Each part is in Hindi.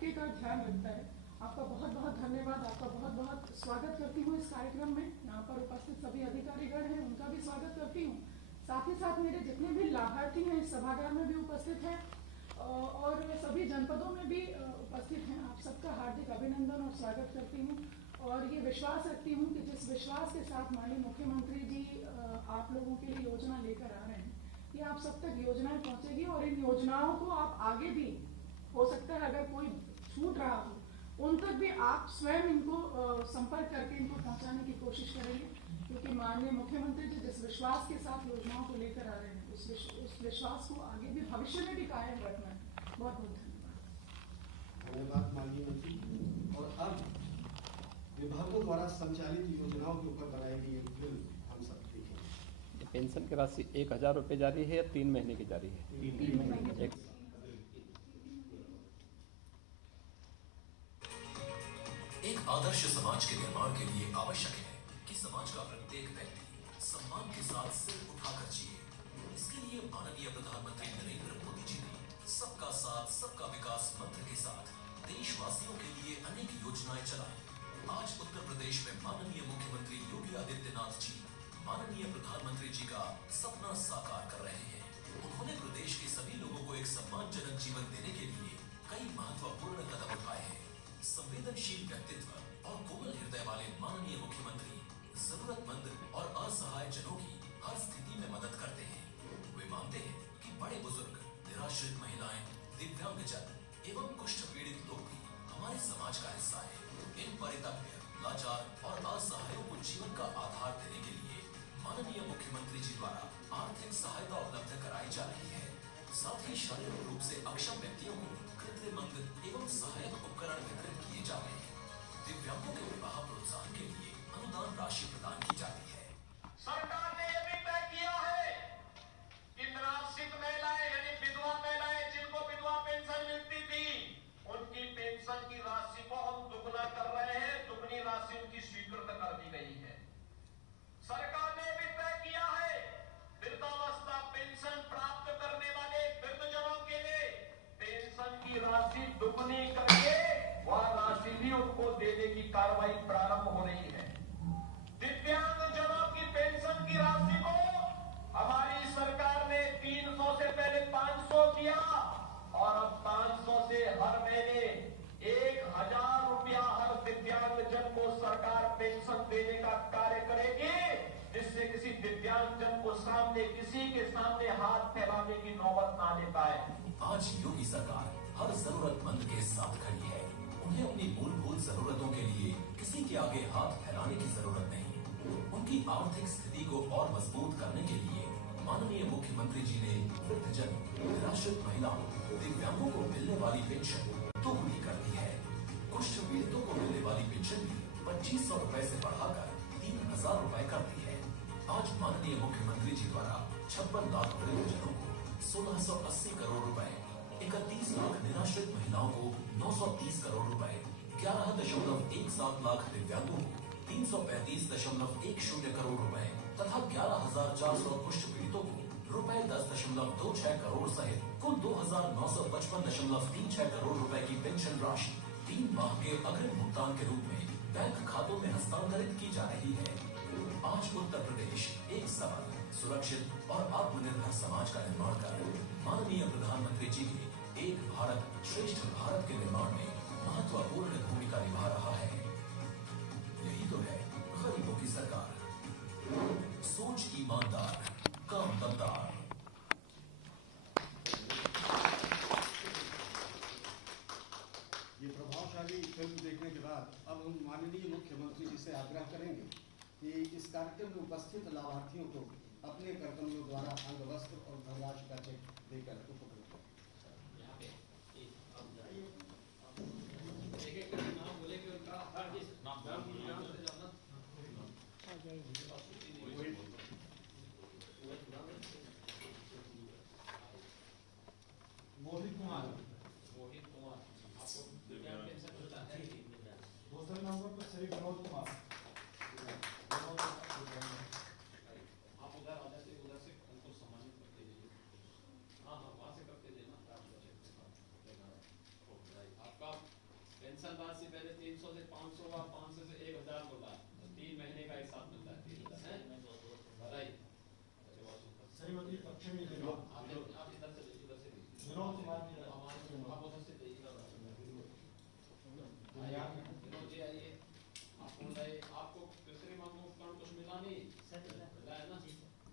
तबके का ध्यान रखता है। आपका बहुत बहुत धन्यवाद, आपका बहुत बहुत स्वागत करती हूँ इस कार्यक्रम में। यहाँ पर उपस्थित सभी अधिकारीगण हैं, उनका भी स्वागत करती हूँ। साथ ही साथ मेरे जितने भी लाभार्थी हैं इस सभागार में भी उपस्थित हैं और सभी जनपदों में भी उपस्थित हैं। आप सबका हार्दिक अभिनंदन और स्वागत करती हूँ और ये विश्वास रखती हूँ कि जिस विश्वास के साथ माननीय मुख्यमंत्री जी आप लोगों के लिए योजना लेकर आ रहे हैं, ये आप सब तक योजनाएं पहुंचेगी और इन योजनाओं को आप आगे भी, हो सकता है अगर कोई छूट रहा हो, उन तक भी आप स्वयं इनको संपर्क करके इनको पहुंचाने की कोशिश करेंगे, क्योंकि माननीय मुख्यमंत्री जी जिस विश्वास के साथ योजनाओं को लेकर आ रहे हैं उस विश्वास को आगे भी भविष्य में भी कायम रखना है। बहुत बहुत धन्यवाद। धन्यवाद माननीय मंत्री। और अब विभागों द्वारा संचालित योजनाओं के ऊपर बनाई गई एक फिल्म हम सब देखेंगे। पेंशन की राशि 1000 रुपये जारी है या 3 महीने की जारी है? 3 महीने। एक आदर्श समाज के निर्माण के लिए आवश्यक है कि समाज का प्रत्येक व्यक्ति सम्मान के साथ सिर उठाकर जिए। इसके लिए माननीय प्रधानमंत्री नरेंद्र मोदी जी ने सबका साथ सबका विकास मंत्र के साथ देशवासियों के लिए अनेक योजनाएं चलाई। आज उत्तर प्रदेश में माननीय मुख्यमंत्री योगी आदित्यनाथ जी माननीय प्रधानमंत्री जी का सपना साकार कर रहे हैं। उन्होंने प्रदेश के सभी लोगों को एक सम्मानजनक जीवन देने के लिए कई महत्वपूर्ण कदम उठाए हैं। संवेदनशील व्यक्तित्व और कोमल हृदय वाले माननीय मुख्यमंत्री जरूरतमंद और असहाय जनों की हर स्थिति में मदद करते हैं। वे मानते हैं कि बड़े बुजुर्ग, निराश्रित महिलाएं, दिव्यांगजन एवं कुष्ठ पीड़ित लोग भी हमारे समाज का हिस्सा है। इन परितव्य, लाचार और असहायों को जीवन का आधार देने के लिए माननीय मुख्यमंत्री जी द्वारा आर्थिक सहायता उपलब्ध कराई जा रही है। साथ ही शारीरिक रूप से अक्षम व्यक्तियों को कृत्रिम अंग एवं सहायक उपकरण वितरित किए जा रहे हैं। दिव्यांगों के विवाह प्रोत्साहन के लिए अनुदान राशि प्रदान की जाती है। सरकार ने यह भी तय किया है कि निराश्रित महिलाएं यानी विधवा महिलाएं जिनको विधवा पेंशन मिलती थी, उनकी पेंशन की राशि को हम दुगना कर रहे हैं। दुगनी राशि उनकी स्वीकृत कर दी गई है। सरकार ने भी तय किया है वृद्धावस्था पेंशन प्राप्त करने वाले वृद्धजनों के लिए पेंशन की राशि दुगनी करके वह राशि भी उनको देने की कार्रवाई प्रारंभ हो रही है। दिव्यांगजनों की पेंशन की राशि को हमारी सरकार ने 300 से पहले 500 किया और अब 500 से हर महीने 1000 रुपया हर दिव्यांगजन को सरकार पेंशन देने का कार्य करेगी, जिससे किसी दिव्यांगजन को किसी के सामने हाथ फैलाने की नौबत ना ले पाए। आज योगी सरकार हर जरूरतमंद के साथ खड़ी है। उन्हें अपनी मूलभूत जरूरतों के लिए किसी के आगे हाथ फैलाने की जरूरत नहीं। उनकी आर्थिक स्थिति को और मजबूत करने के लिए माननीय मुख्यमंत्री जी ने वृद्धजन, निराश्रित महिलाओं, दिव्यांगों को मिलने वाली पेंशन दोगुनी कर दी है। कुष्ठ पीड़ितों को मिलने वाली पेंशन भी 2500 रुपए से बढ़ाकर 3000 रुपए कर दी है। आज माननीय मुख्यमंत्री जी द्वारा 56 लाख वृद्धजनों को 1680 करोड़ रुपए, 31 लाख निराश्रित महिलाओं को 930 करोड़ रुपए, 11.17 लाख दिव्यांगों को 335.10 करोड़ रुपए तथा 11,400 कुष्ठ पीड़ितों को रुपए 10.26 करोड़ सहित कुल 2,955.36 करोड़ रुपए की पेंशन राशि 3 माह के अग्रिम भुगतान के रूप में बैंक खातों में हस्तांतरित की जा रही है। आज उत्तर प्रदेश एक सबल, सुरक्षित और आत्मनिर्भर समाज का निर्माण कर माननीय प्रधानमंत्री जी के एक भारत श्रेष्ठ भारत के निर्माण में महत्वपूर्ण भूमिका निभा रहा है। यही तो है गरीबों की सरकार। सोच ईमानदार, काम दमदार। ये प्रभावशाली फिल्म देखने के बाद अब हम माननीय मुख्यमंत्री जी से आग्रह करेंगे कि इस कार्यक्रम में उपस्थित लाभार्थियों को अपने कर्तव्यों द्वारा अंगवस्त्र और धनराशि का चेक देकर उपकृत करें। मोहित कुमार, दूसरे नंबर पर श्री विनोद कुमार। आप उधर आ जाते, उधर से उनको सम्मानित करते। हाँ हाँ, वहाँ से 500 व 500 से 1000 बोला, 3 महीने का एक साथ मिलता है, 3000 है। बधाई। श्रीमती लक्ष्मी देवी, आप इधर से लीजिए, इधर से लीजिए। विनोद कुमार जी, आप उधर से लीजिए। दुनिया में विनोद जी आइए। आपको बताइए, आपको दूसरे मामलों में उपकरण कुछ मिला नहीं? मिला है ना?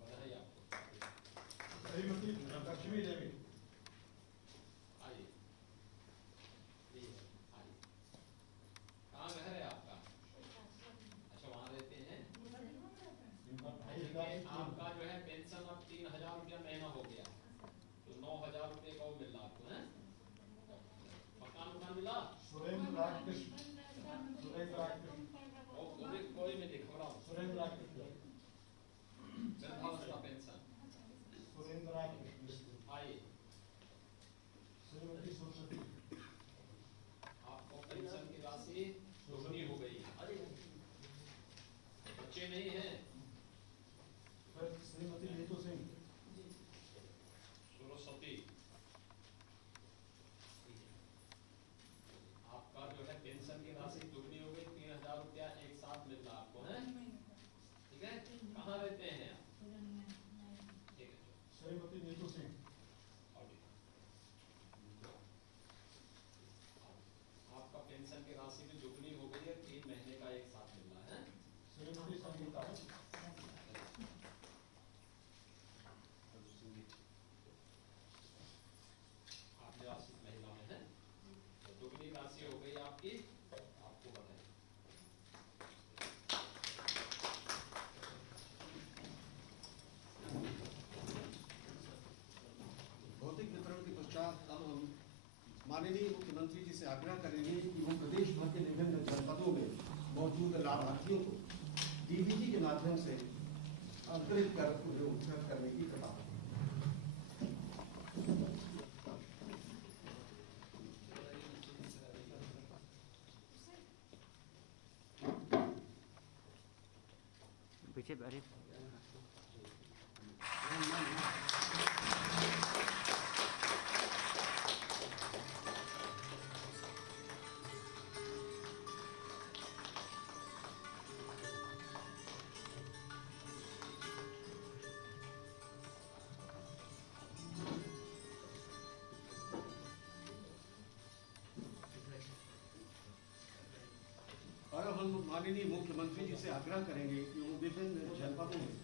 बधाई आपको। श्रीमती लक्ष्मी देवी, आइए। आइए। कहाँ घर है आपका? अच्छा, वहाँ रहते हैं। इनका भाई देखिए, आपका जो है पेंशन अब 3000 रुपया महीना हो गया, तो 9000 रुपये का वो मिल रहा आपको है। मकान मिला? सुरेंद्र राजकृष्ण, सुरेंद्र राजकृष्ण, वो भी कोई में दिख रहा हूँ। सुरेंद्र राजकृष्ण, वृद्धावस्था पेंशन। सुरेंद्र राजकृष्ण, आइए। श्रीमती सरस्वती, आपको पेंशन की राशि दोगुनी हो गई। बच्चे नहीं हैं? फिर श्रीमती नीतू सिंह, सरस्वती, आपका जो है पेंशन की राशि दुगनी हो गई, 3000 रुपया एक साथ मिल रहा आपको है। ठीक है, कहाँ रहते हैं आप? ठीक है, श्रीमती नीतू सिंह, आपका पेंशन की राशि भी दुगनी हो गई है, 3 महीने का एक साथ मिल रहा है। श्रीमती संगीता, आप निराश्रित महिलाएं हैं, तो दुगनी राशि हो गई आपकी, आपको बताइए। भौतिक वितरण के पश्चात अब हम माननीय मुख्यमंत्री जी से आग्रह करेंगे कि वो प्रदेश भर के विभिन्न जनपदों में मौजूद लाभार्थियों को डीबीटी के माध्यम से अंतरित कर उन्हें उपलब्ध करने की कृपा करें। पीछे अरे और अब हम माननीय मुख्यमंत्री जी से आग्रह करेंगे कि वो विभिन्न जनपदों में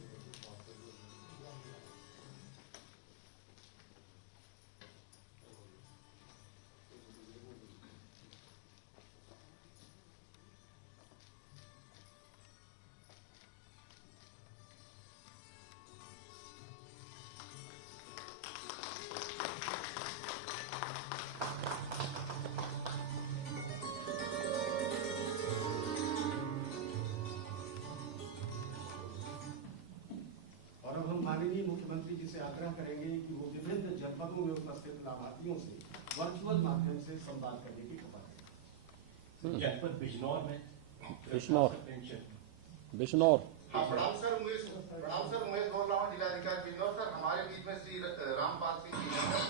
और अब हम माननीय मुख्यमंत्री जी से आग्रह करेंगे कि वो विभिन्न जनपदों में उपस्थित लाभार्थियों से वर्चुअल माध्यम से संवाद करने की कृपा करें। जनपद बिजनौर में बिजनौर। पेंशन बिजनौर। प्रणाम सर उमेश बोल रहा हूँ, जिलाधिकारी बिजनौर। सर हमारे बीच में श्री रामपाल सिंह जी हैं सर,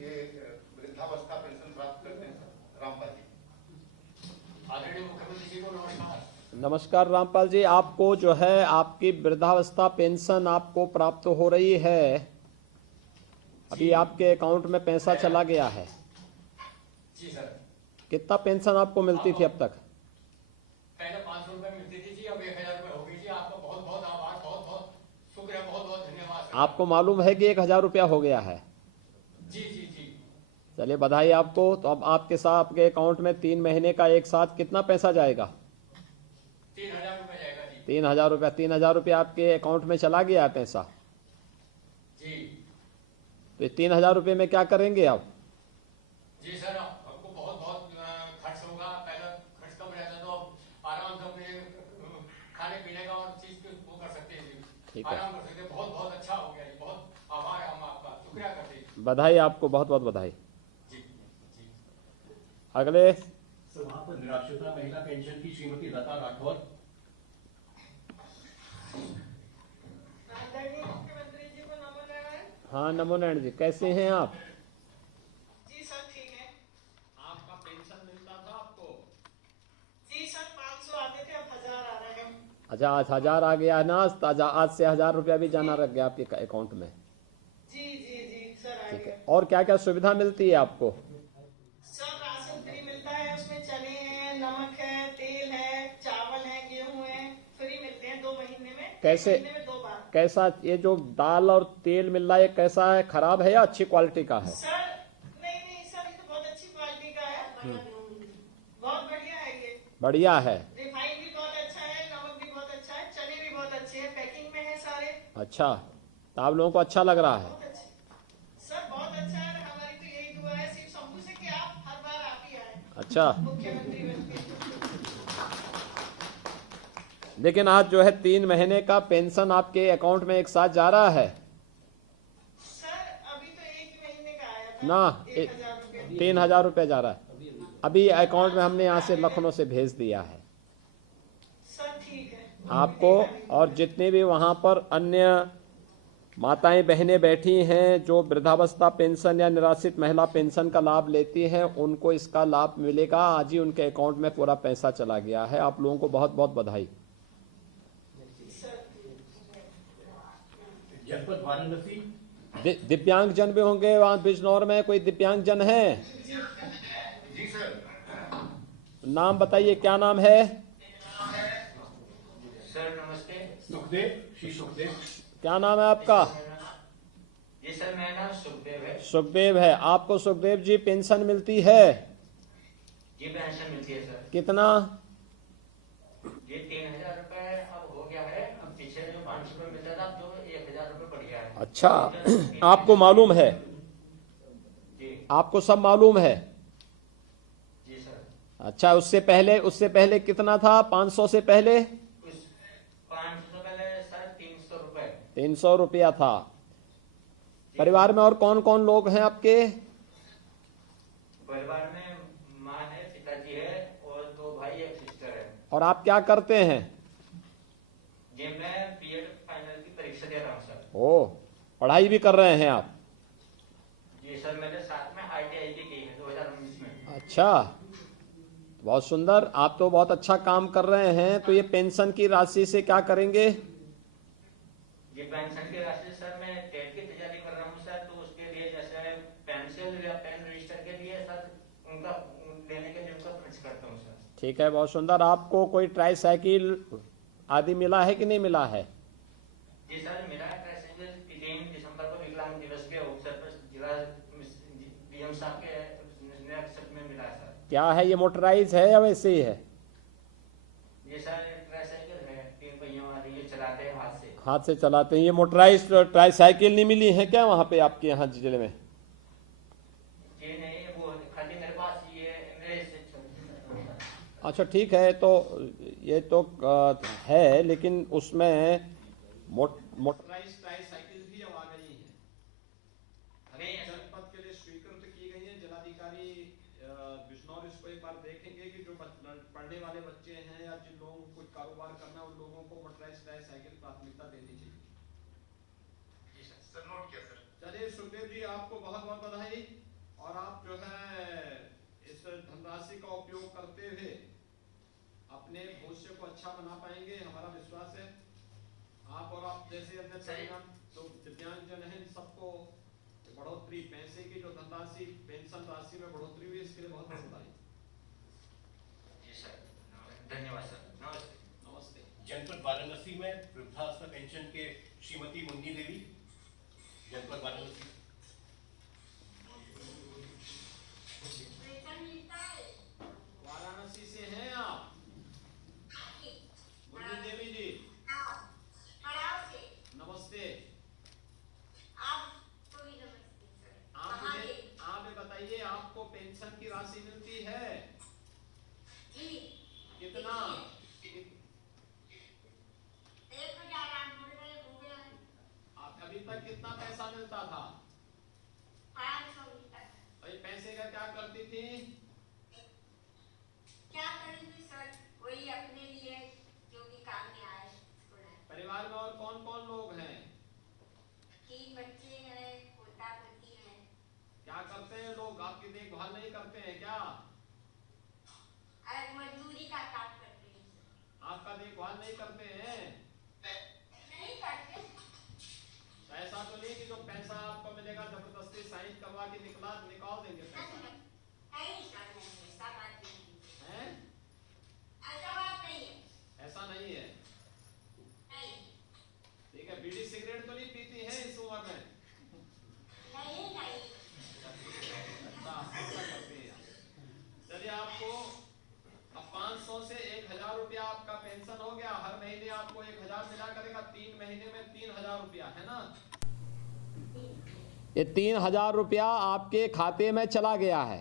ये वृद्धावस्था पेंशन प्राप्त करते हैं सर। रामपाल जी। आदरणीय मुख्यमंत्री जी को नमस्कार। नमस्कार रामपाल जी, आपको जो है आपकी वृद्धावस्था पेंशन आपको प्राप्त हो रही है। अभी आपके अकाउंट में पैसा चला गया है। जी सर। कितना पेंशन आपको मिलती थी अब तक? पहले 500 रुपए मिलती थी जी, अब 1000 रुपए हो गई जी। आपका बहुत बहुत आभार, बहुत बहुत शुक्रिया, बहुत बहुत धन्यवाद सर। आपको मालूम है कि 1000 रुपया हो गया है? जी जी जी। चलिए बधाई आपको। तो अब आपके साथ आपके अकाउंट में 3 महीने का एक साथ कितना पैसा जाएगा? 3000 रुपए जाएगा जी। 3000 रुपया। 3000 रुपया आपके अकाउंट में चला गया है पैसा। जी तो 3000 रुपये में क्या करेंगे आप? जी सर, आपको बहुत बहुत खर्च होगा। पहले खर्च कम रहता तो अब आराम से अपने खाने पीने का और चीज वो कर सकते हैं जी। ठीक है। आराम कर सकते हैं। बहुत बहुत अच्छा हो गया जी, बहुत आभार हम आपका, शुक्रिया करते हैं बधाई आपको, बहुत बहुत बधाई। जी जी। अगले समापन निराश्रिता महिला पेंशन की श्रीमती लता राठौर। आदरणीय मुख्यमंत्री जी को नमो नारायण। हाँ नमो नारायण जी, कैसे हैं आप? जी सर ठीक है। आपका पेंशन मिलता था आपको? जी सर रहे थे, अब 1000 आ रहे हैं। अच्छा, आज 1000 आ गया है ना, आज से 1000 रुपया भी जाना रख गया आपके अकाउंट में। जी जी जी सर, आ ठीक गया। है, और क्या क्या सुविधा मिलती है आपको? सर राशन फ्री मिलता है, उसमें चने हैं, नमक है, तेल है, चावल है, गेहूं है, फ्री मिलते हैं 2 महीने में। कैसे? 1 महीने में 2 बार। कैसा ये जो दाल और तेल मिल रहा है, ये कैसा है, खराब है या अच्छी क्वालिटी का है? सर नहीं सर, ये तो बहुत अच्छी क्वालिटी का है, बहुत बढ़िया है ये। बढ़िया है। रिफाइंड भी बहुत अच्छा है, नमक भी बहुत अच्छा है, चने भी बहुत अच्छे हैं, पैकिंग में है सारे। अच्छा, तो आप लोगों को अच्छा लग रहा है? बहुत अच्छे सर, बहुत अच्छा है। हमारी तो यही दुआ है सिर्फ शंभू से कि आप हर बार आप ही आए अच्छा, मुख्यमंत्री बनके। लेकिन आज जो है 3 महीने का पेंशन आपके अकाउंट में एक साथ जा रहा है सर अभी तो 1 महीने का आया था ना? 1000 रुपये। 3000 रुपये जा रहा है अभी अकाउंट में, हमने यहाँ से लखनऊ से भेज दिया है सर ठीक है आपको। और जितने भी वहाँ पर अन्य माताएं बहनें बैठी हैं जो वृद्धावस्था पेंशन या निराश्रित महिला पेंशन का लाभ लेती हैं, उनको इसका लाभ मिलेगा। आज ही उनके अकाउंट में पूरा पैसा चला गया है। आप लोगों को बहुत बहुत बधाई। जनपद वाराणसी दिव्यांग जन भी होंगे वहाँ बिजनौर में? कोई दिव्यांग जन है? जी सर। नाम बताइए, क्या नाम है? सर नमस्ते। सुखदेव, श्री सुखदेव। क्या नाम है आपका? जी सर, मेरा नाम सुखदेव है। सुखदेव है। आपको सुखदेव जी पेंशन मिलती है? जी पेंशन मिलती है सर। कितना? ये 3000 रुपए अब हो गया है। अब पीछे जो 500 रुपए मिलता था, अब जो 1000 रुपए बढ़ गया है। अच्छा, आपको मालूम है? जी आपको सब मालूम है? जी सर। अच्छा, उससे पहले कितना था? 500 से पहले उस 500 से पहले सर 300 रुपए। 300 रुपया था। परिवार में और कौन कौन लोग हैं आपके? परिवार में माँ है, पिताजी है और 2 भाई, 1 सिस्टर है। और आप क्या करते हैं? जी मैं बीएड फाइनल की परीक्षा दे रहा हूँ सर। ओ, पढ़ाई भी कर रहे हैं आप? जी सर, मैंने साथ में ITI भी की है 2019 में। अच्छा, बहुत सुंदर। आप तो बहुत अच्छा काम कर रहे हैं। तो ये पेंशन की राशि से क्या करेंगे? ये पेंशन की राशि सर, मैं टेट की तैयारी कर रहा हूँ सर, तो उसके लिए जैसे पेंसिल या पेन रजिस्टर के लिए सर उनका लेने के लिए उनका खर्च करता हूँ सर। ठीक है, बहुत सुंदर। आपको कोई ट्राईसाइकिल आदि मिला है कि नहीं मिला है? जी सर, मेरा ट्राईसाइकिल 3 दिसंबर को विकलांग दिवस के अवसर पर जिला DM साहब के नेतृत्व में मिला है सर। क्या है ये, मोटराइज है या वैसे ही है? ये सर ट्राईसाइकिल है, 3 पहियों वाली, ये चलाते हैं हाथ से। हाथ से चलाते हैं। ये मोटराइज ट्राईसाइकिल नहीं मिली है क्या वहाँ पे आपके यहाँ जिले में? जी नहीं, वो खाली मेरे पास ये मेरे से चलती। अच्छा, ठीक है। तो ये तो है, लेकिन उसमें मोटराइज ट्राईसाइकिल भी अब आ गई है। जनपद के लिए स्वीकृत की गई है। जिलाधिकारी बिजनौर इसको एक बार देखेंगे कि जो पढ़ने वाले बच्चे हैं या जिन लोगों को कुछ कारोबार करना है, उन लोगों को मोटराइज ट्राईसाइकिल प्राथमिकता देनी चाहिए। जी सर, नोट किया सर। चलिए सुखदेव जी, आपको बहुत बहुत बधाई। और आप जो है इस धनराशि का उपयोग करते हुए अपने भविष्य को अच्छा बना पाएंगे, हमारा विश्वास है। आप और आप जैसे अपने तो दिव्यांग जन है, सबको बढ़ोतरी, पैसे की जो धनराशि पेंशन राशि में बढ़ोतरी हुई, इसके लिए बहुत बहुत बधाई। जी सर, धन्यवाद सर। नमस्ते। नमस्ते। जनपद वाराणसी में वृद्धावस्था पेंशन के श्रीमती मुन्नी देवी, जनपद वाराणसी। वाराणसी से हैं आप? मुन्नी देवी जी, नमस्ते। आप ये बताइए, आपको पेंशन आपको अब 500 से 1000 रुपया आपका पेंशन हो गया, हर महीने आपको 1000 मिला करेगा, 3 महीने में 3000 रुपया है ना। ये 3000 रुपया आपके खाते में चला गया है।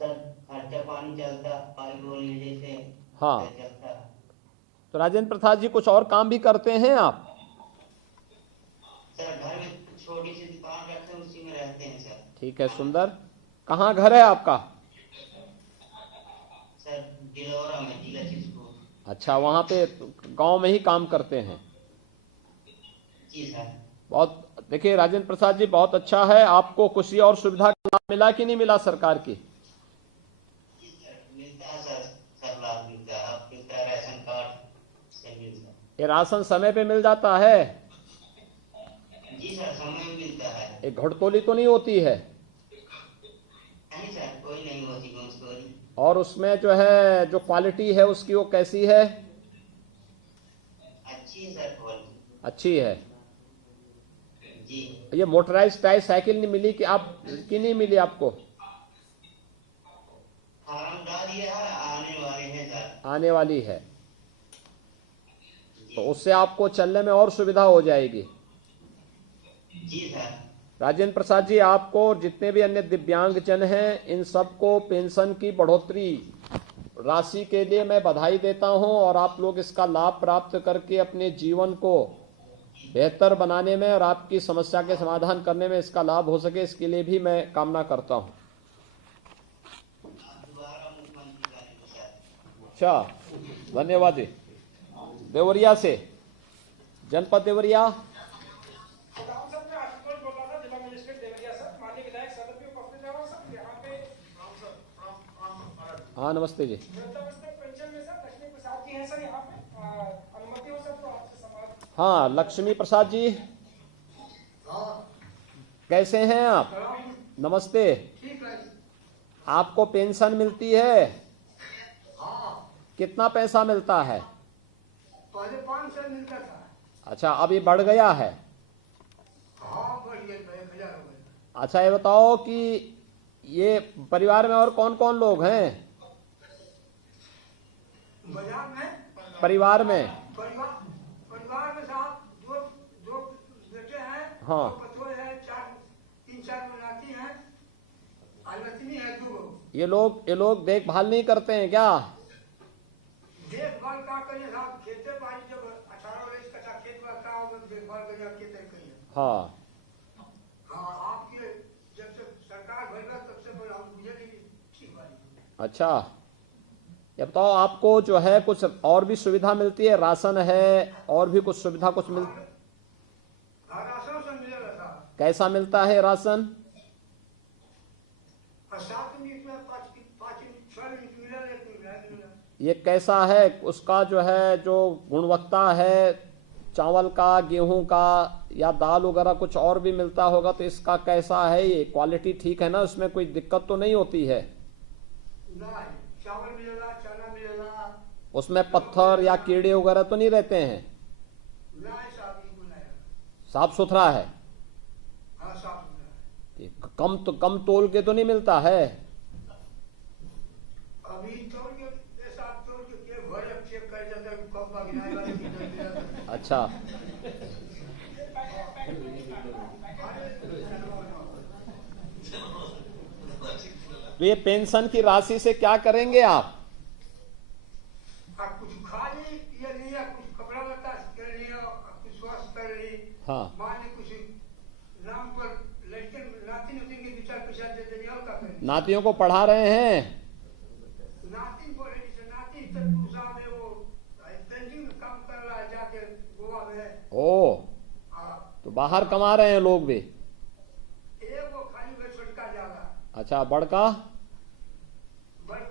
सर खर्चा पानी चलता, पाइप बोली जैसे हाँ। चलता। तो राजेंद्र प्रसाद जी कुछ और काम भी करते हैं आप? सर घर में छोटी सी दुकान रखते हैं, उसी में रहते हैं सर। ठीक है, सुंदर। कहाँ घर है आपका? सर दिलौरा में, जिला चित्रकूट। अच्छा, वहाँ पे गांव में ही काम करते हैं? जी सर। बहुत, देखिए राजेंद्र प्रसाद जी बहुत अच्छा है। आपको किसी और सुविधा का लाभ मिला कि नहीं मिला सरकार की? जी सर मिलता है सर, सब लाभ मिलता है। आप मिलता है राशन कार्ड से मिलता है। ये राशन समय पे मिल जाता है? जी सर समय में मिलता है। एक घटतोली तो नहीं होती है? नहीं सर कोई नहीं होती घुसखोरी। और उसमें जो है जो क्वालिटी है उसकी वो कैसी है? अच्छी है सर क्वालिटी। अच्छी है। जी। ये मोटराइज टाई साइकिल नहीं मिली कि आप की नहीं मिली आपको? फार्म डाल दिया है, आने वाले हैं सर। आने वाली है, तो उससे आपको चलने में और सुविधा हो जाएगी। जी सर। राजेंद्र प्रसाद जी, आपको और जितने भी अन्य दिव्यांगजन हैं इन सबको पेंशन की बढ़ोतरी राशि के लिए मैं बधाई देता हूं, और आप लोग इसका लाभ प्राप्त करके अपने जीवन को बेहतर बनाने में और आपकी समस्या के समाधान करने में इसका लाभ हो सके, इसके लिए भी मैं कामना करता हूं। अच्छा, धन्यवाद जी। देवरिया से, जनपद देवरिया। हाँ नमस्ते जी। हाँ लक्ष्मी प्रसाद जी, कैसे हैं आप? नमस्ते। आपको पेंशन मिलती है? कितना पैसा मिलता है? पहले 500 मिलता था। अच्छा, अब ये बढ़ गया है? हाँ बढ़ गया, 1000 हो गया। अच्छा, ये बताओ कि ये परिवार में और कौन कौन लोग हैं? बाजार में? परिवार में परिवार में साहब दो बेटे हैं। हाँ। 2 बच्चे हैं, 3-4 नाती हैं, अलमतनी है 2। ये लोग देखभाल नहीं करते हैं क्या? देखभाल का करिए साहब, खेते बाड़ी जब 18 वर्ष का खेत का होगा देखभाल करिए के तरीके। हाँ हाँ आपके जब से सरकार भरेगा तब से हम बुझे ठीक बात। अच्छा, ये बताओ आपको जो है कुछ और भी सुविधा मिलती है? राशन है और भी कुछ सुविधा कुछ मिलती? राशन से मिलेगा साहब। कैसा मिलता है राशन? 7 मिनट में 5-6 मिनट मिला, लेकिन नहीं मिला। ये कैसा है उसका जो है जो गुणवत्ता है चावल का, गेहूं का या दाल वगैरह कुछ और भी मिलता होगा, तो इसका कैसा है? ये क्वालिटी ठीक है ना? उसमें कोई दिक्कत तो नहीं होती है? नहीं, चावल मिलेगा, चना मिलेगा। उसमें पत्थर या कीड़े वगैरह तो नहीं रहते हैं? नहीं साहब, बिल्कुल नहीं। साफ सुथरा है? हाँ साफ सुथरा है। कम तोल के तो नहीं मिलता है? अभी तोल के साथ तोल के भरे चेक कर जाता है, कब बाकी। अच्छा, तो ये पेंशन की राशि से क्या करेंगे आप? कुछ खा ली, ये लिया, कुछ कपड़ा लता कर लिया, कुछ स्वास्थ्य कर ली। हाँ। मान ली कुछ नाम पर लड़के नाती के विचार पैसा दे देंगे और क्या करें। नातियों को पढ़ा रहे हैं? नाती बोले जैसे नाती तक साहब है, वो पेंटिंग में काम कर रहा है जाके गोवा में। ओ, तो बाहर कमा रहे हैं लोग भी? एक वो खाली में छोटका जागा। अच्छा, बड़का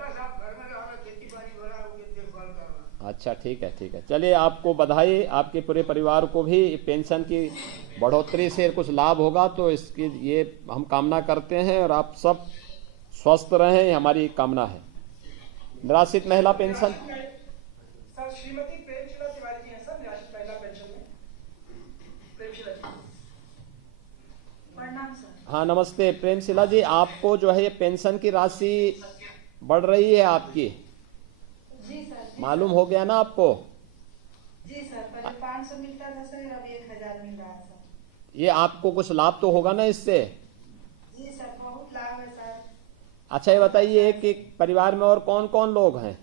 साहब घर में रहना, खेती बाड़ी बड़ा हो गया, देखभाल करना। अच्छा, ठीक है। चलिए, आपको बधाई, आपके पूरे परिवार को भी पेंशन की बढ़ोतरी से कुछ लाभ होगा, तो इसकी ये हम कामना करते हैं, और आप सब स्वस्थ रहें, हमारी कामना है। निराश्रित महिला पेंशन सर, श्रीमती प्रेमशिला तिवारी जी हैं सर, निराश्रित महिला पेंशन में। प्रेमशिला जी, प्रणाम सर। हाँ नमस्ते प्रेमशिला जी, आपको जो है ये पेंशन की राशि बढ़ रही है आपकी? जी सर। मालूम हो गया ना आपको? जी सर, पहले 500 मिलता था सर, अब 1000 मिल रहा है सर। ये आपको कुछ लाभ तो होगा ना इससे? जी सर, बहुत लाभ है सर। अच्छा ये बताइए कि परिवार में और कौन कौन लोग हैं?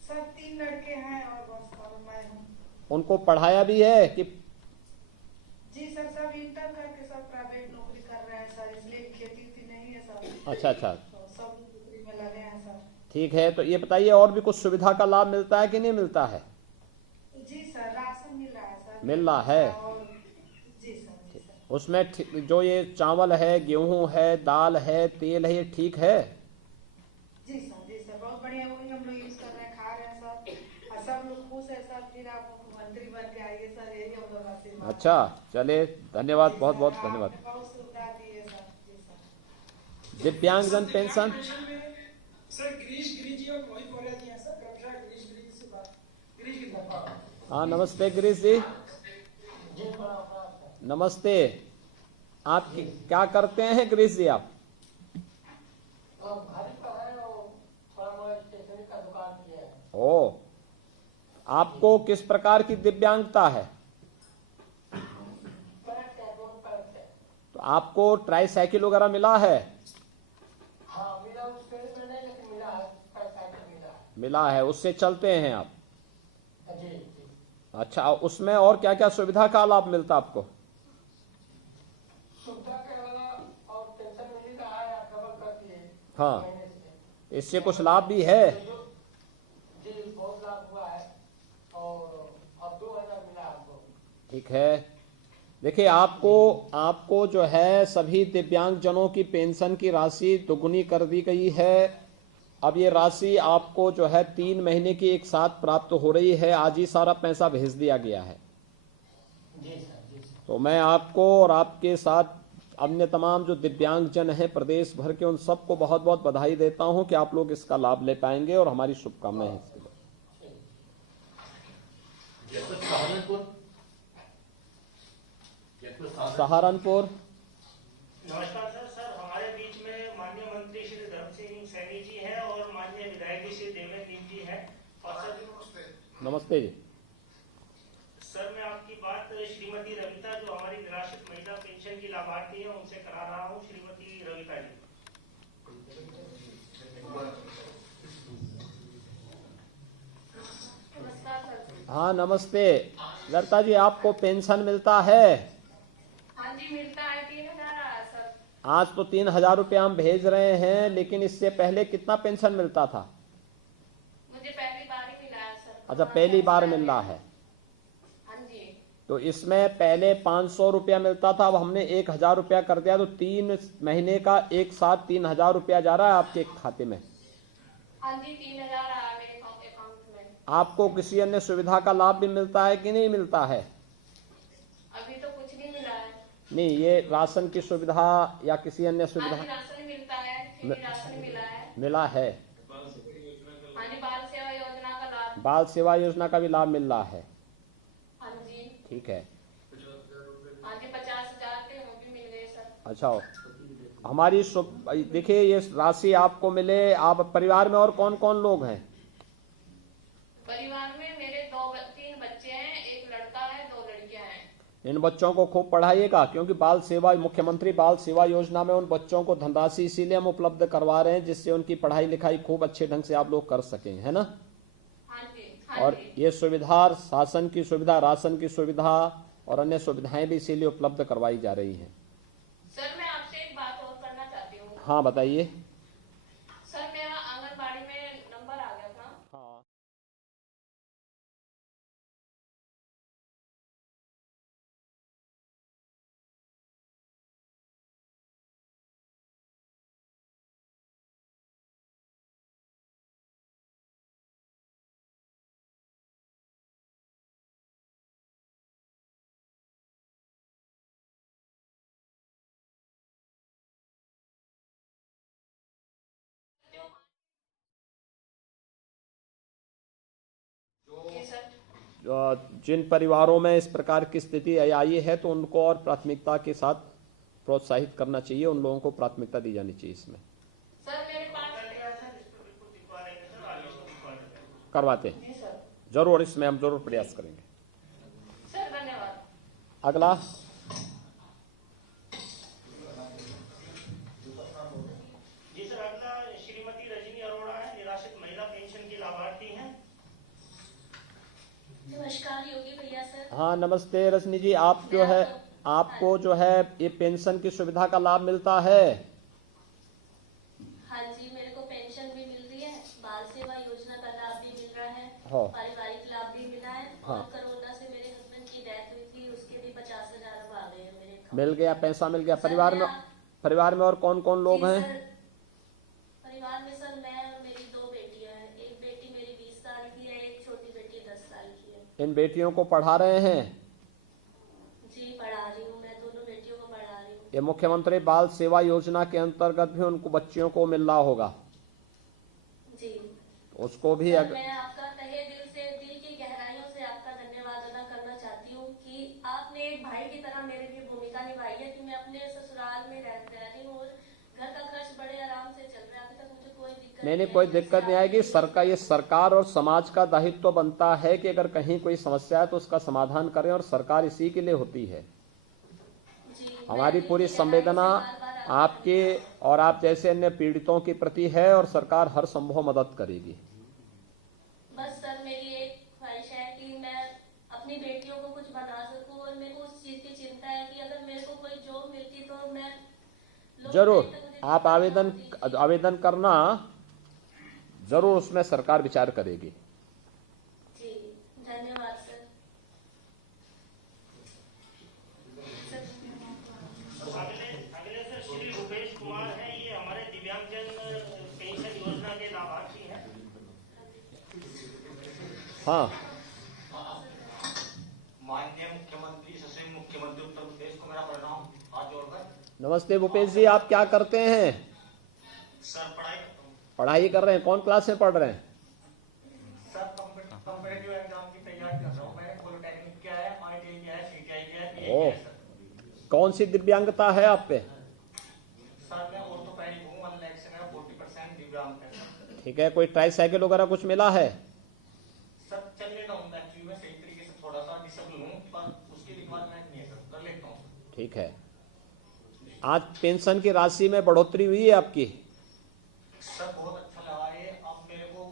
सर 3 लड़के हैं और बस और मैं हूँ। उनको पढ़ाया भी है कि? जी सर, सब इंटर करके सब प्राइवेट नौकरी कर रहे हैं सर, इसलिए खेती उती नहीं है सर। अच्छा अच्छा, तो सब नौकरी में लगे हैं सर। ठीक है। तो ये बताइए और भी कुछ सुविधा का लाभ मिलता है कि नहीं मिलता है? जी सर, राशन मिल रहा है सर। मिल रहा है। और जी सर, जी सर। उसमें जो ये चावल है, गेहूं है, दाल है, तेल है, ये ठीक है? जी सर, जी सर, बहुत बढ़िया। वही हम लोग यूज कर रहे हैं, खा रहे हैं सर, और सब लोग खुश है सर। फिर आप मुख्यमंत्री बन के आइए सर, यही हम लोग आशीर्वाद। अच्छा चले, धन्यवाद, बहुत बहुत धन्यवाद। आपने बहुत सुविधा दी है सर। जी सर। दिव्यांगजन पेंशन? सर गिरीश जी और मोहित बोले जी हैं सर, क्रमशः गिरीश से बात। गिरीश जी हाँ नमस्ते गिरीश जी। नमस्ते। आप क्या करते हैं गिरीश जी? आप ओ, आपको किस प्रकार की दिव्यांगता है? तो आपको ट्राईसाइकिल वगैरह मिला है? मिला है, उससे चलते हैं आप? अच्छा, उसमें और क्या क्या सुविधा का लाभ मिलता आपको? हाँ, इससे कुछ लाभ भी है? ठीक है। देखिए आपको जो है सभी दिव्यांगजनों की पेंशन की राशि दोगुनी कर दी गई है। अब ये राशि आपको जो है 3 महीने की एक साथ प्राप्त हो रही है। आज ही सारा पैसा भेज दिया गया है। तो मैं आपको और आपके साथ अन्य तमाम जो दिव्यांगजन हैं प्रदेश भर के, उन सबको बहुत बहुत बधाई देता हूं कि आप लोग इसका लाभ ले पाएंगे, और हमारी शुभकामनाएं हैं इसके लिए। सहारनपुर। नमस्कार सर, हमारे बीच में माननीय मंत्री श्री धर्म सिंह सैनी जी हैं और माननीय विधायक श्री देवेंद्र जी हैं। और सर नमस्ते जी। सर मैं आपकी बात श्रीमती रविता, जो हमारी निराश्रित महिला पेंशन की लाभार्थी है, उनसे करा रहा हूँ। श्रीमती रविता जी। हाँ नमस्ते। लता जी, आपको पेंशन मिलता है? हाँ जी मिलता है, 3000 सर। आज तो 3000 रुपया हम भेज रहे हैं, लेकिन इससे पहले कितना पेंशन मिलता था? मुझे पहली बार ही मिला है सर। अच्छा, पहली बार मिल रहा है। हाँ जी। तो इसमें पहले 500 रुपया मिलता था, अब हमने 1000 रुपया कर दिया, तो 3 महीने का एक साथ 3000 रुपया जा रहा है आपके खाते में। हाँ जी, 3000 आया मेरे अकाउंट में। आपको किसी अन्य सुविधा का लाभ भी मिलता है कि नहीं मिलता है? अभी तो कुछ नहीं मिला है। नहीं, ये राशन की सुविधा या किसी अन्य सुविधा? हाँ जी, राशन मिलता है, राशन मिला है। मिला है। हाँ जी, बाल सेवा योजना का लाभ। बाल सेवा योजना का भी लाभ मिल रहा है। हाँ जी। ठीक है। हाँ जी, 50,000 के वो भी मिल गए सर। अच्छा, हमारी देखिए ये राशि आपको मिले। आप परिवार में और कौन कौन लोग हैं? परिवार में मेरे 3 बच्चे हैं, एक लड़का है, 2 लड़कियां हैं। इन बच्चों को खूब पढ़ाइएगा, क्योंकि बाल सेवा, मुख्यमंत्री बाल सेवा योजना में उन बच्चों को धनराशि इसीलिए हम उपलब्ध करवा रहे हैं जिससे उनकी पढ़ाई लिखाई खूब अच्छे ढंग से आप लोग कर सकें, है ना? हाँ जी। और ये सुविधा, शासन की सुविधा, राशन की सुविधा और अन्य सुविधाएं भी इसीलिए उपलब्ध करवाई जा रही हैं। सर मैं आपसे एक बात और करना चाहती हूँ। हाँ बताइए। सर मेरा आंगनबाड़ी में नंबर आ गया था। हाँ। जिन परिवारों में इस प्रकार की स्थिति आई है तो उनको और प्राथमिकता के साथ प्रोत्साहित करना चाहिए, उन लोगों को प्राथमिकता दी जानी चाहिए। इसमें सर मेरे पास करवाते हैं जरूर, इसमें हम जरूर प्रयास करेंगे। सर धन्यवाद। अगला। जी सर, हाँ नमस्ते रजनी जी, आप जो है आपको जो है ये पेंशन की सुविधा का लाभ मिलता है? हाँ जी, मेरे को पेंशन भी मिल रही है, बाल सेवा योजना का लाभ भी मिल रहा है, हाँ। पारिवारिक लाभ भी मिला है। हाँ। और कोरोना से मेरे हस्बैंड की डेथ हुई थी, उसके भी 50,000 अब आ गए हैं मेरे account मिल गया, पैसा मिल गया। परिवार में और कौन कौन लोग जी हैं? सर, परिवार में सर मैं और मेरी 2 बेटियां हैं। एक बेटी मेरी 20 साल की है, एक छोटी बेटी 10 साल की है। इन बेटियों को पढ़ा रहे हैं? जी पढ़ा रही हूँ, मैं दोनों बेटियों को पढ़ा रही हूँ। ये मुख्यमंत्री बाल सेवा योजना के अंतर्गत भी उनको बच्चियों को मिल रहा होगा, जी उसको भी सर, मैं आपका तहे दिल से, दिल की गहराइयों से आपका धन्यवाद अदा करना चाहती हूँ कि आपने एक भाई की तरह मेरे लिए भूमिका निभाई है कि मैं अपने ससुराल में रह रही हूँ और घर का खर्च बड़े आराम से चल रहा है। अभी तक मुझे कोई दिक्कत नहीं कोई दिक्कत नहीं आएगी। सरकार, ये सरकार और समाज का दायित्व बनता है कि अगर कहीं कोई समस्या है तो उसका समाधान करें, और सरकार इसी के लिए होती है। हमारी पूरी संवेदना आपके और आप जैसे अन्य पीड़ितों के प्रति है, और सरकार हर संभव मदद करेगी। बस सर मेरी एक ख्वाहिश है कि मैं अपनी बेटियों को कुछ बना सकूं, और मेरे को उस चीज की चिंता है कि अगर मेरे को कोई जॉब मिलती तो मैं जरूर आप आवेदन करना, जरूर उसमें सरकार विचार करेगी। जी धन्यवाद सर। अगले सर श्री रूपेश कुमार हैं, ये हमारे दिव्यांगजन पेंशन योजना के लाभार्थी हैं। हाँ माननीय मुख्यमंत्री, सचिव मुख्यमंत्री उत्तर प्रदेश को मेरा प्रणाम, हाथ जोड़कर। नमस्ते भूपेश जी, आप क्या करते हैं? सर पढ़ाई करता हूँ। पढ़ाई कर रहे हैं, कौन क्लास में पढ़ रहे हैं? सर कॉम्पिटिटिव एग्जाम की तैयारी कर रहा हूँ। मैंने पॉलिटेक्निक किया है, ITI किया है, CTI किया है, PA किया है सर। कौन सी दिव्यांगता है आप पे? सर मैं ऑर्थोपेडिक हूँ, 1 लाख से मेरा 40% दिव्यांग है। ठीक है, कोई ट्राईसाइकिल वगैरह कुछ मिला है? सर चल लेता हूँ एक्चुअली मैं सही तरीके से, थोड़ा सा डिसेबल हूँ, पर उसकी रिक्वायरमेंट नहीं है सर, कर लेता हूँ। ठीक है। आज पेंशन की राशि में बढ़ोतरी हुई है आपकी? सर बहुत अच्छा लगा ये। अब मेरे को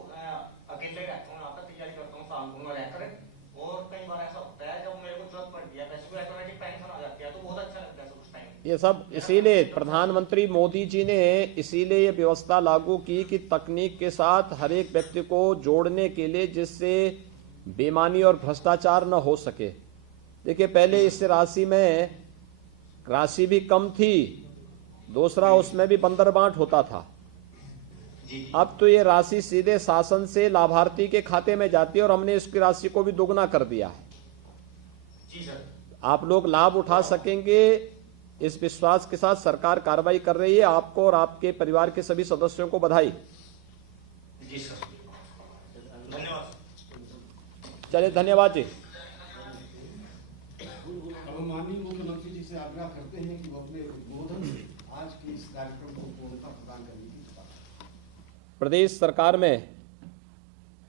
अकेले रहता हूँ, यहाँ पर तैयारी करता हूँ शाम को रहकर, और कई बार ऐसा होता है जब मेरे को जरूरत पड़ती है पैसे को, ऑटोमेटिक पेंशन आ जाती है, तो बहुत अच्छा लगता है उस टाइम। ये सब इसीलिए प्रधानमंत्री मोदी जी ने इसीलिए ये व्यवस्था लागू की कि तकनीक के साथ हर एक व्यक्ति को जोड़ने के लिए, जिससे बेईमानी और भ्रष्टाचार न हो सके। देखिए पहले इस राशि भी कम थी, दूसरा उसमें भी बंदरबांट होता था। अब तो ये राशि सीधे शासन से लाभार्थी के खाते में जाती है, और हमने इसकी राशि को भी दोगुना कर दिया है। जी सर। आप लोग लाभ उठा सकेंगे, इस विश्वास के साथ सरकार कार्रवाई कर रही है। आपको और आपके परिवार के सभी सदस्यों को बधाई। जी सर, धन्यवाद। चलिए धन्यवाद जी। अब माननीय मुख्यमंत्री जी से आग्रह करते हैं कि वो अपने उद्बोधन से आज के इस कार्यक्रम को पूर्णता प्रदान करने की बात। प्रदेश सरकार में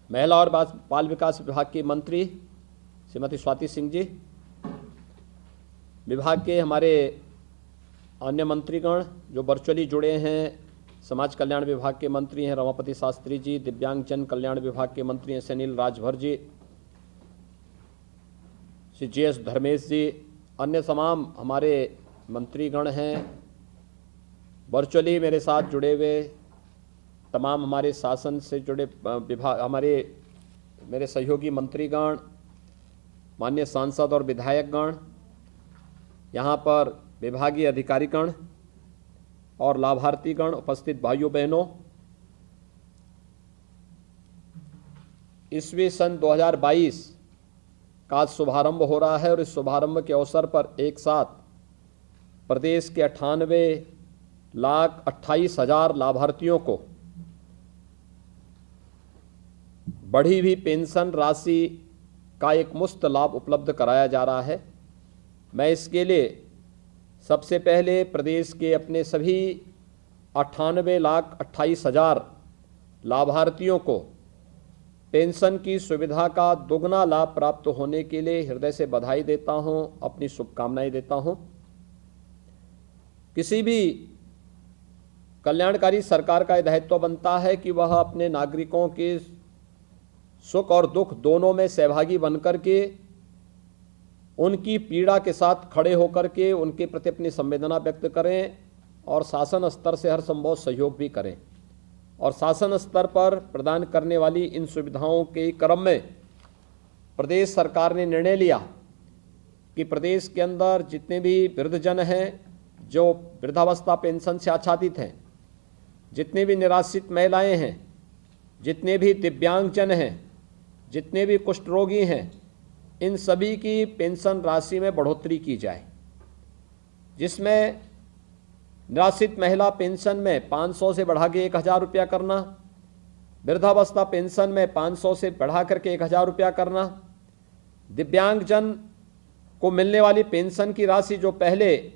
महिला और बाल विकास विभाग की मंत्री श्रीमती स्वाति सिंह जी, विभाग के हमारे अन्य मंत्रीगण जो वर्चुअली जुड़े हैं, समाज कल्याण विभाग के मंत्री हैं रमापति शास्त्री जी, दिव्यांगजन कल्याण विभाग के मंत्री हैं सुनील राजभर जी, श्री GS धर्मेश जी, अन्य तमाम हमारे मंत्रीगण हैं, वर्चुअली मेरे साथ जुड़े हुए तमाम हमारे शासन से जुड़े विभाग, मेरे सहयोगी मंत्रीगण, माननीय सांसद और विधायकगण, यहाँ पर विभागीय अधिकारीगण और लाभार्थीगण, उपस्थित भाइयों बहनों, ईस्वी सन 2022 का शुभारंभ हो रहा है, और इस शुभारंभ के अवसर पर एक साथ प्रदेश के 98,28,000 लाभार्थियों को बढ़ी हुई पेंशन राशि का एक मुफ्त लाभ उपलब्ध कराया जा रहा है। मैं इसके लिए सबसे पहले प्रदेश के अपने सभी 98,28,000 लाभार्थियों को पेंशन की सुविधा का दोगुना लाभ प्राप्त होने के लिए हृदय से बधाई देता हूं, अपनी शुभकामनाएं देता हूं। किसी भी कल्याणकारी सरकार का यह दायित्व बनता है कि वह अपने नागरिकों के सुख और दुख दोनों में सहभागी बनकर के उनकी पीड़ा के साथ खड़े होकर के उनके प्रति अपनी संवेदना व्यक्त करें और शासन स्तर से हर संभव सहयोग भी करें। और शासन स्तर पर प्रदान करने वाली इन सुविधाओं के क्रम में प्रदेश सरकार ने निर्णय लिया कि प्रदेश के अंदर जितने भी वृद्धजन हैं जो वृद्धावस्था पेंशन से आच्छादित हैं, जितने भी निराश्रित महिलाएं हैं, जितने भी दिव्यांगजन हैं, जितने भी कुष्ठ रोगी हैं, इन सभी की पेंशन राशि में बढ़ोतरी की जाए, जिसमें निराश्रित महिला पेंशन में 500 से बढ़ा के 1000 रुपया करना, वृद्धावस्था पेंशन में 500 से बढ़ा करके 1000 रुपया करना, दिव्यांगजन को मिलने वाली पेंशन की राशि जो पहले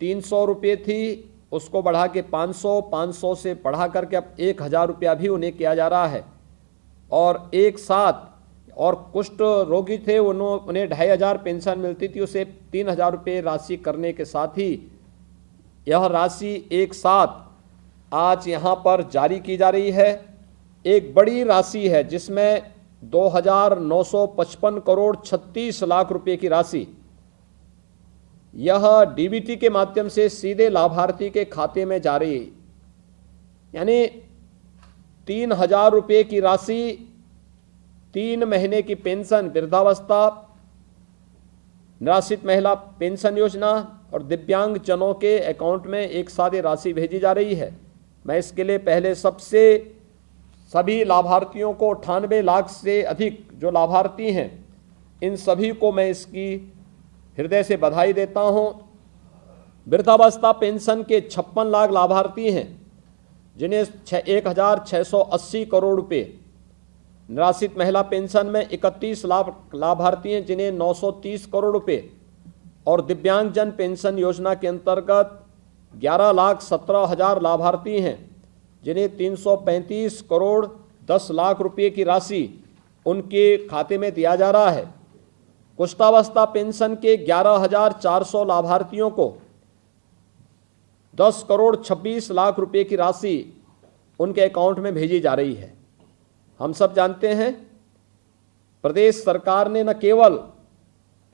300 रुपये थी उसको बढ़ा के 500 से बढ़ा करके अब 1000 रुपया भी उन्हें किया जा रहा है। और एक साथ और कुष्ठ रोगी थे उन्हें 2500 पेंशन मिलती थी, उसे 3000 रुपये राशि करने के साथ ही यह राशि एक साथ आज यहाँ पर जारी की जा रही है। एक बड़ी राशि है जिसमें 2,955 करोड़ 36 लाख रुपए की राशि यह डीबीटी के माध्यम से सीधे लाभार्थी के खाते में जा रही है। यानी 3000 रुपये की राशि 3 महीने की पेंशन वृद्धावस्था, निराश्रित महिला पेंशन योजना और दिव्यांग जनों के अकाउंट में एक साथ ये राशि भेजी जा रही है। मैं इसके लिए पहले सभी लाभार्थियों को 98 लाख से अधिक जो लाभार्थी हैं इन सभी को मैं इसकी हृदय से बधाई देता हूं। वृद्धावस्था पेंशन के 56 लाख लाभार्थी हैं जिन्हें 1680 करोड़ रुपए, निराश्रित महिला पेंशन में 31 लाख लाभार्थी हैं जिन्हें 930 करोड़ रुपए और दिव्यांगजन पेंशन योजना के अंतर्गत 11,17,000 लाभार्थी हैं जिन्हें 335 करोड़ 10 लाख रुपए की राशि उनके खाते में दिया जा रहा है। कुष्ठावस्था पेंशन के 11,400 लाभार्थियों को 10 करोड़ 26 लाख रुपए की राशि उनके अकाउंट में भेजी जा रही है। हम सब जानते हैं प्रदेश सरकार ने न केवल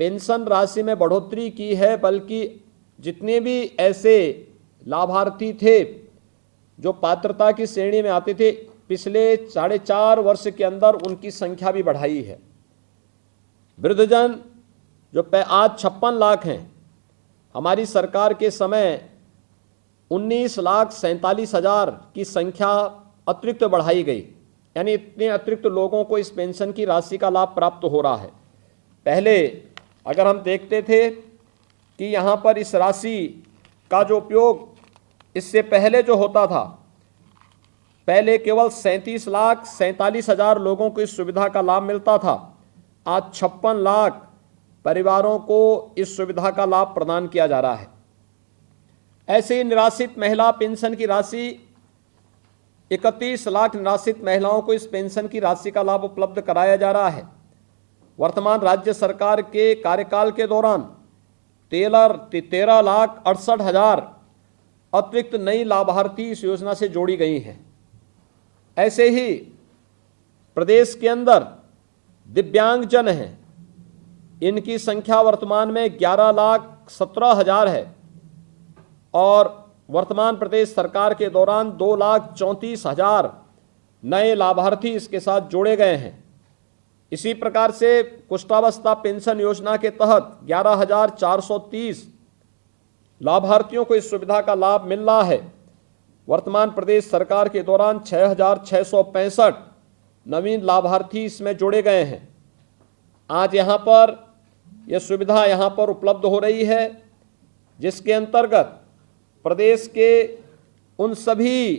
पेंशन राशि में बढ़ोतरी की है बल्कि जितने भी ऐसे लाभार्थी थे जो पात्रता की श्रेणी में आते थे पिछले 4.5 वर्ष के अंदर उनकी संख्या भी बढ़ाई है। वृद्धजन जो आज 56 लाख हैं, हमारी सरकार के समय 19,47,000 की संख्या अतिरिक्त बढ़ाई गई। यानी इतने अतिरिक्त लोगों को इस पेंशन की राशि का लाभ प्राप्त हो रहा है। पहले अगर हम देखते थे कि यहाँ पर इस राशि का जो उपयोग इससे पहले जो होता था, पहले केवल 37,47,000 लोगों को इस सुविधा का लाभ मिलता था। आज 56 लाख परिवारों को इस सुविधा का लाभ प्रदान किया जा रहा है। ऐसे ही निराश्रित महिला पेंशन की राशि 31 लाख निराश्रित महिलाओं को इस पेंशन की राशि का लाभ उपलब्ध कराया जा रहा है। वर्तमान राज्य सरकार के कार्यकाल के दौरान 13,68,000 अतिरिक्त नई लाभार्थी इस योजना से जोड़ी गई हैं। ऐसे ही प्रदेश के अंदर दिव्यांगजन हैं, इनकी संख्या वर्तमान में 11,17,000 है और वर्तमान प्रदेश सरकार के दौरान 2,34,000 नए लाभार्थी इसके साथ जोड़े गए हैं। इसी प्रकार से कुष्ठावस्था पेंशन योजना के तहत 11,430 लाभार्थियों को इस सुविधा का लाभ मिल रहा है। वर्तमान प्रदेश सरकार के दौरान 6,665 नवीन लाभार्थी इसमें जोड़े गए हैं। आज यहाँ पर यह सुविधा यहाँ पर उपलब्ध हो रही है जिसके अंतर्गत प्रदेश के उन सभी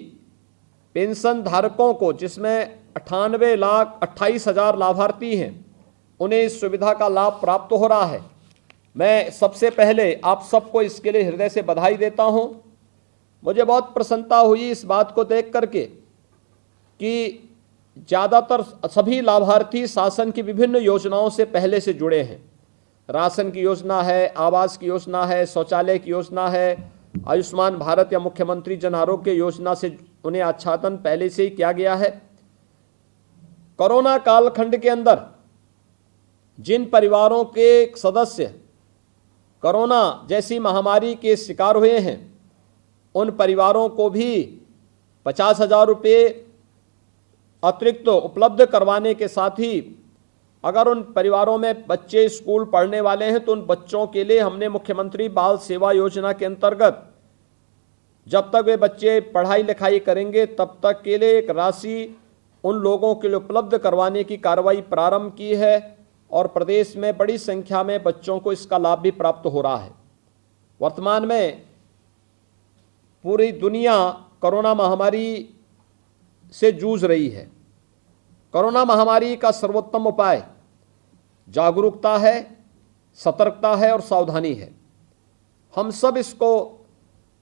पेंशन धारकों को, जिसमें 98,28,000 लाभार्थी हैं, उन्हें इस सुविधा का लाभ प्राप्त हो रहा है। मैं सबसे पहले आप सबको इसके लिए हृदय से बधाई देता हूं। मुझे बहुत प्रसन्नता हुई इस बात को देख करके कि ज़्यादातर सभी लाभार्थी शासन की विभिन्न योजनाओं से पहले से जुड़े हैं। राशन की योजना है, आवास की योजना है, शौचालय की योजना है, आयुष्मान भारत या मुख्यमंत्री जन आरोग्य योजना से उन्हें आच्छादन पहले से ही किया गया है। कोरोना कालखंड के अंदर जिन परिवारों के सदस्य कोरोना जैसी महामारी के शिकार हुए हैं उन परिवारों को भी 50,000 रुपये अतिरिक्त उपलब्ध करवाने के साथ ही अगर उन परिवारों में बच्चे स्कूल पढ़ने वाले हैं तो उन बच्चों के लिए हमने मुख्यमंत्री बाल सेवा योजना के अंतर्गत जब तक वे बच्चे पढ़ाई लिखाई करेंगे तब तक के लिए एक राशि उन लोगों के लिए उपलब्ध करवाने की कार्रवाई प्रारंभ की है और प्रदेश में बड़ी संख्या में बच्चों को इसका लाभ भी प्राप्त हो रहा है। वर्तमान में पूरी दुनिया कोरोना महामारी से जूझ रही है। कोरोना महामारी का सर्वोत्तम उपाय जागरूकता है, सतर्कता है और सावधानी है। हम सब इसको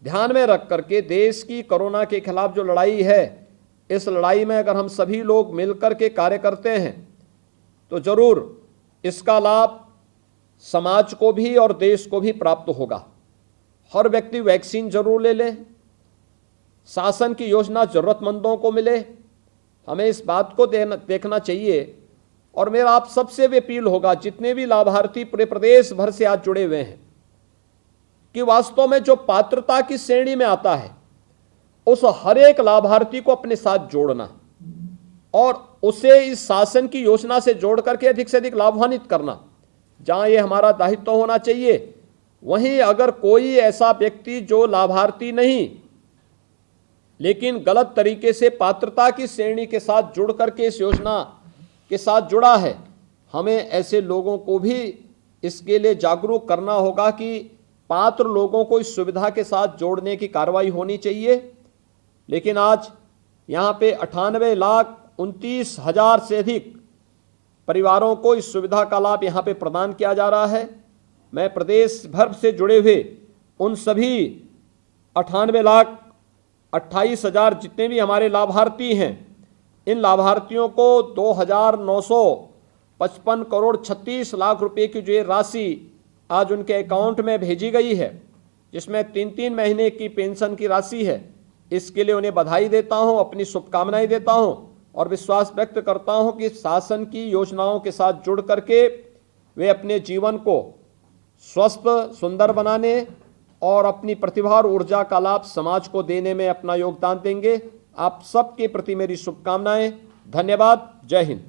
ध्यान में रख करके देश की कोरोना के खिलाफ जो लड़ाई है, इस लड़ाई में अगर हम सभी लोग मिलकर के कार्य करते हैं तो जरूर इसका लाभ समाज को भी और देश को भी प्राप्त होगा। हर व्यक्ति वैक्सीन जरूर ले ले, शासन की योजना जरूरतमंदों को मिले, हमें इस बात को देखना चाहिए। और मेरा आप सबसे भी अपील होगा, जितने भी लाभार्थी पूरे प्रदेश भर से आज जुड़े हुए हैं, कि वास्तव में जो पात्रता की श्रेणी में आता है उस हर एक लाभार्थी को अपने साथ जोड़ना और उसे इस शासन की योजना से जोड़ करके अधिक से अधिक लाभान्वित करना, जहां ये हमारा दायित्व होना चाहिए। वहीं अगर कोई ऐसा व्यक्ति जो लाभार्थी नहीं लेकिन गलत तरीके से पात्रता की श्रेणी के साथ जुड़ करके इस योजना के साथ जुड़ा है, हमें ऐसे लोगों को भी इसके लिए जागरूक करना होगा कि पात्र लोगों को इस सुविधा के साथ जोड़ने की कार्रवाई होनी चाहिए। लेकिन आज यहाँ पे 98,29,000 से अधिक परिवारों को इस सुविधा का लाभ यहाँ पे प्रदान किया जा रहा है। मैं प्रदेश भर से जुड़े हुए उन सभी 98,28,000 जितने भी हमारे लाभार्थी हैं, इन लाभार्थियों को 2,955 करोड़ 36 लाख रुपए की जो राशि आज उनके अकाउंट में भेजी गई है, जिसमें 3-3 महीने की पेंशन की राशि है। इसके लिए उन्हें बधाई देता हूं, अपनी शुभकामनाएं देता हूं और विश्वास व्यक्त करता हूं कि शासन की योजनाओं के साथ जुड़ करके वे अपने जीवन को स्वस्थ सुंदर बनाने और अपनी प्रतिभा और ऊर्जा का लाभ समाज को देने में अपना योगदान देंगे। आप सबके प्रति मेरी शुभकामनाएं। धन्यवाद। जय हिंद।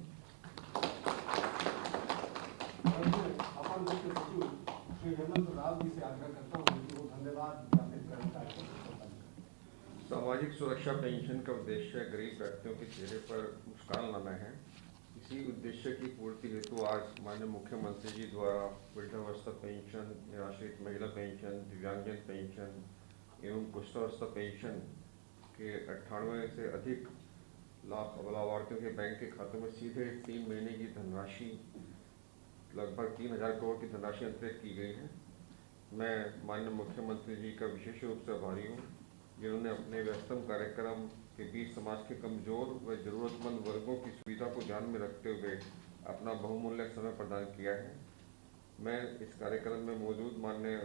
सामाजिक सुरक्षा पेंशन का उद्देश्य गरीब व्यक्तियों के चेहरे पर मुस्कान लाना है। इसी उद्देश्य की पूर्ति हेतु आज माननीय मुख्यमंत्री जी द्वारा वृद्धावस्था पेंशन, निराश्रित महिला पेंशन, दिव्यांगजन पेंशन एवं कुष्ठावस्था पेंशन के 98 से अधिक लाभार्थियों के बैंक के खातों में सीधे 3 महीने की धनराशि लगभग 3,000 करोड़ की धनराशि अंतरित की गई है। मैं माननीय मुख्यमंत्री जी का विशेष रूप से आभारी हूँ, जिन्होंने अपने व्यस्तम कार्यक्रम के बीच समाज के कमजोर व जरूरतमंद वर्गों की सुविधा को ध्यान में रखते हुए अपना बहुमूल्य समय प्रदान किया है। मैं इस कार्यक्रम में मौजूद माननीय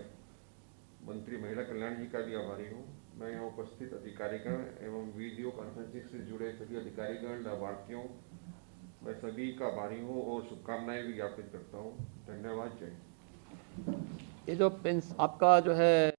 मंत्री महिला कल्याण जी का भी आभारी हूँ। मैं यहाँ उपस्थित अधिकारीगण एवं वीडियो कॉन्फ्रेंसिंग से जुड़े सभी अधिकारीगण, लाभार्थियों, मैं सभी का आभारी हूँ और शुभकामनाएं भी ज्ञापित करता हूँ। धन्यवाद। जय। ये जो आपका जो है